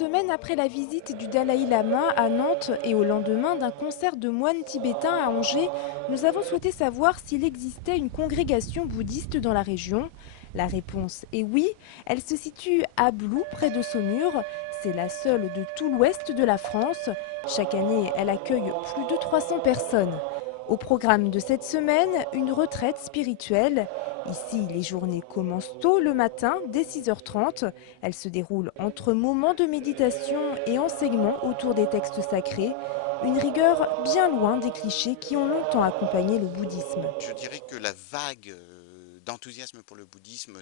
semaine après la visite du Dalai Lama à Nantes et au lendemain d'un concert de moines tibétains à Angers, nous avons souhaité savoir s'il existait une congrégation bouddhiste dans la région. La réponse est oui, elle se situe à Blou, près de Saumur. C'est la seule de tout l'ouest de la France. Chaque année, elle accueille plus de 300 personnes. Au programme de cette semaine, une retraite spirituelle. Ici, les journées commencent tôt le matin, dès 6h30. Elles se déroulent entre moments de méditation et enseignements autour des textes sacrés. Une rigueur bien loin des clichés qui ont longtemps accompagné le bouddhisme. Je dirais que la vague d'enthousiasme pour le bouddhisme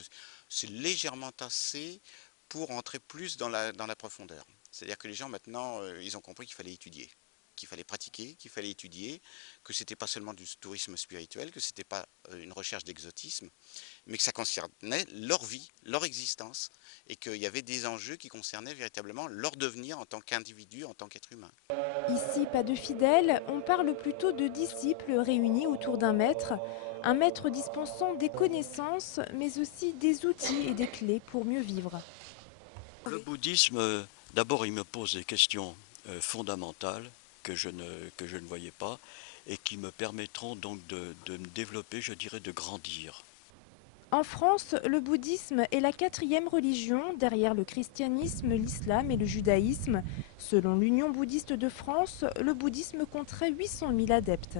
s'est légèrement tassée pour entrer plus dans la profondeur. C'est-à-dire que les gens maintenant, ils ont compris qu'il fallait étudier, qu'il fallait pratiquer, qu'il fallait étudier, que c'était pas seulement du tourisme spirituel, que c'était pas une recherche d'exotisme, mais que ça concernait leur vie, leur existence, et qu'il y avait des enjeux qui concernaient véritablement leur devenir en tant qu'individu, en tant qu'être humain. Ici, pas de fidèles, on parle plutôt de disciples réunis autour d'un maître. Un maître dispensant des connaissances, mais aussi des outils et des clés pour mieux vivre. Le bouddhisme, d'abord, il me pose des questions fondamentales que je ne voyais pas et qui me permettront donc de me développer, je dirais, de grandir. En France, le bouddhisme est la quatrième religion derrière le christianisme, l'islam et le judaïsme. Selon l'Union bouddhiste de France, le bouddhisme compterait 800 000 adeptes.